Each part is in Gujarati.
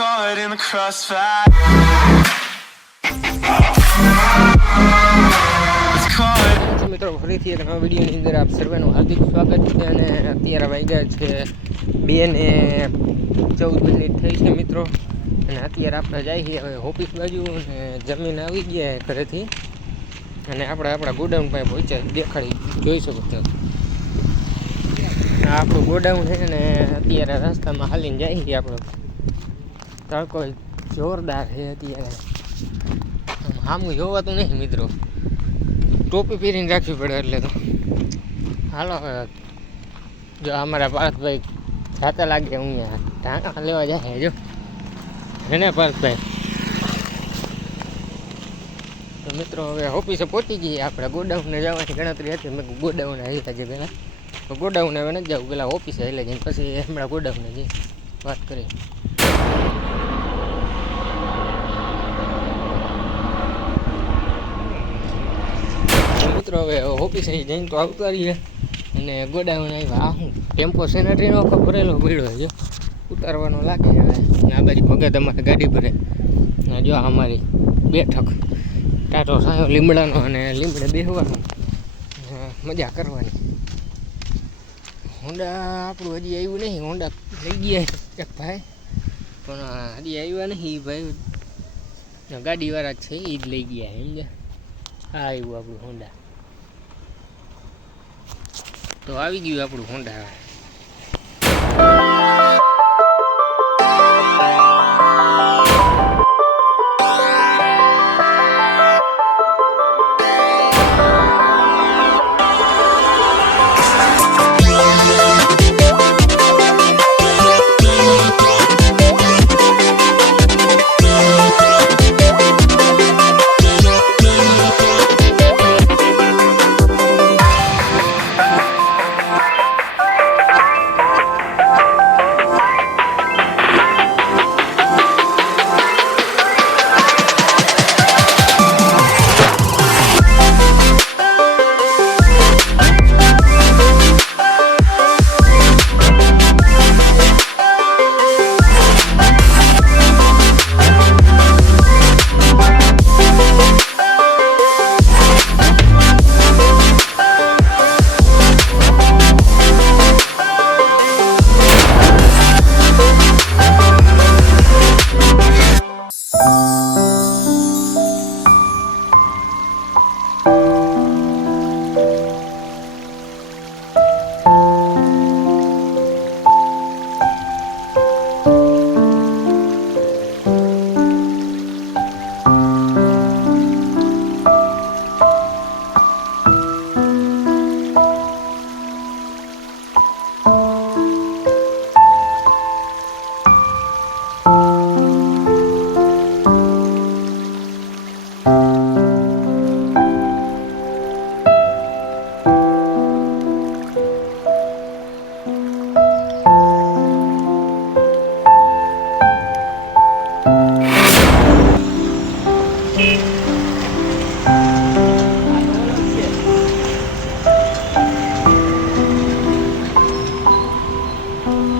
caught in the crossfire. મિત્રો ફરીથી એક નવા વિડીયોની અંદર આપ સર્વેનું હાર્દિક સ્વાગત છે. અને અત્યારે વાગ્યા છે 2:14 થઈ છે મિત્રો. અને અત્યારે આપણે જઈએ હવે ઓફિસ બાજુ અને જમીન આવી ગયા ઘરેથી. અને આપણે આપણા ગોડાઉન પાસે પહોંચ્યા, દેખાડી જોઈ શકો છો. આ આપણું ગોડાઉન છે ને અત્યારે રસ્તામાં હાલીને જાય છે. આપણો તડકો જોરદાર છે અત્યારે, સામું જોવાતું નહીં મિત્રો. ટોપી પહેરીને રાખવી પડે એટલે તો. હાલો જો અમારા પાર્થભાઈ જાતા લાગે અહીંયા ઢાંકણા લેવા જાય જો એને પાર્થભાઈ. તો મિત્રો હવે ઓફિસે પહોંચી ગઈએ. આપણે ગોડાઉનને જવાની ગણતરી હતી. મેં ગોડાઉન આવી છે પહેલાં, તો ગોડાઉન હવે નથી જવું, પહેલાં ઓફિસે આવી જઈને પછી હમણાં ગોડાઉનને જઈ વાત કરીએ. મિત્રો હવે ઓફિસે જઈને તો આવતા રહીએ. અને ગોડાઉન આવ્યા. આ હું ટેમ્પો સેનેટરીનો આખો ભરેલો પડ્યો છે, ઉતારવાનો લાગે હવે. આ બાજુ ભગત અમારે ગાડી ભરે. જો અમારી બેઠક ટાટો સાયો લીમડાનો, અને લીમડે બેસવાનું, મજા કરવાની. હોન્ડા આપણું હજી આવ્યું નહીં. હોન્ડા લઈ ગયા એક ભાઈ, પણ હજી આવ્યા નહીં એ ભાઈ. ગાડીવાળા છે એ જ લઈ ગયા સમજ્યા. હા આવ્યું આપણું હોન્ડા. તો આવી ગયું આપણું હોન્ડા.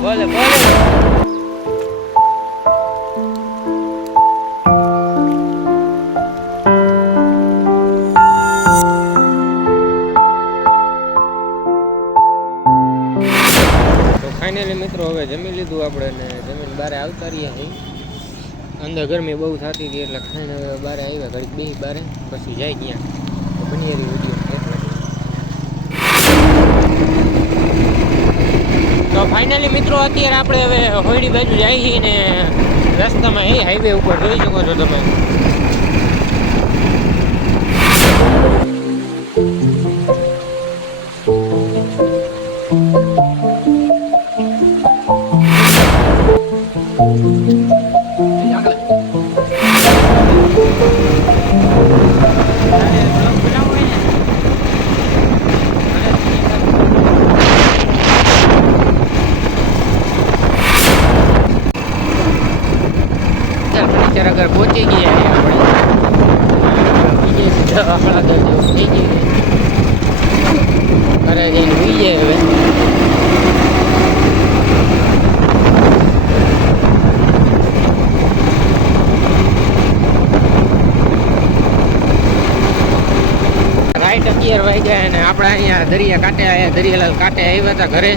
બોલે બોલે ફાઇનલી મિત્રો હવે જમી લીધું આપણે, ને જમીન બહાર આવતા રહીએ અહીં. અંદર ગરમી બહુ થતી હતી એટલે ખાઈને હવે બહાર આવ્યા, ઘડીક બે બહાર પછી જાય ગયા. તો બની રહી વિડીયો. તો ફાઇનલી મિત્રો અત્યારે આપણે હવે હોયડી બાજુ જઈએ છીએ, ને રસ્તામાં એ હાઈવે ઉપર જોઈ શકો છો તમે. અગર પહોંચી ગયા આપણે થઈ ગઈ ઘરે જઈને જોઈએ હવે. 11 વાગ્યા અને આપણે અહીંયા દરિયા કાંઠે આવ્યા, દરિયાલાલ કાંઠે આવ્યા હતા ઘરે.